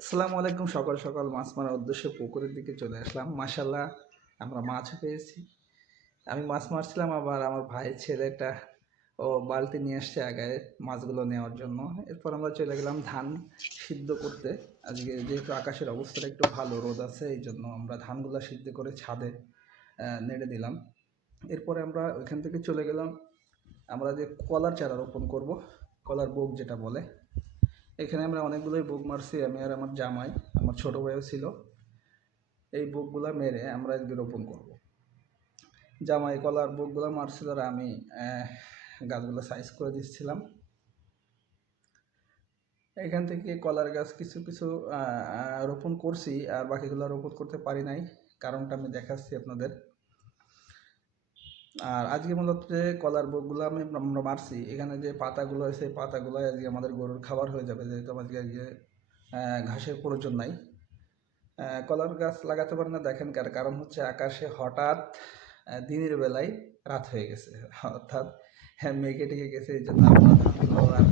আসসালামু আলাইকুম। সকাল সকাল মাছ মারার উদ্দেশ্যে পুকুরের দিকে চলে আসলাম। মাশাআল্লাহ আমরা মাছও পেয়েছি। আমি মাছ মারছিলাম, আবার আমার ভাইয়ের ছেলেটা বালতি নিয়ে আসছে আগায় মাছগুলো নেওয়ার জন্য। এরপর আমরা চলে গেলাম ধান সিদ্ধ করতে। আজকে যেহেতু আকাশের অবস্থাটা একটু ভালো, রোদ আছে, এই জন্য আমরা ধানগুলো সিদ্ধ করে ছাদে নেড়ে দিলাম। এরপরে আমরা ওইখান থেকে চলে গেলাম, আমরা যে কলার চারা রোপণ করব, কলার বোগ যেটা বলে। এখানে আমরা অনেকগুলোই বুক মারছি, আমি আর আমার জামাই, আমার ছোটো ভাইও ছিল। এই বুকগুলো মেরে আমরা আজকে রোপণ করব। জামাই কলার বুকগুলো মারছিল আর আমি গাছগুলো সাইজ করে দিচ্ছিলাম। এখান থেকে কলার গাছ কিছু কিছু রোপণ করছি, আর বাকিগুলো রোপণ করতে পারি নাই। কারণটা আমি দেখাচ্ছি আপনাদের। আর আজকে মূলত যে কলার বুকগুলো আমরা মারছি, এখানে যে পাতাগুলো আছে, পাতাগুলো আজকে আমাদের গরুর খাবার হয়ে যাবে, যেহেতু আজকে ঘাসের প্রয়োজন নাই। কলার গাছ লাগাতে পারে না, দেখেন কারণ হচ্ছে আকাশে হঠাৎ দিনের বেলায় রাত হয়ে গেছে, অর্থাৎ মেঘে ঢেকে গেছে, এই জন্য আমরা ধানগুলো আর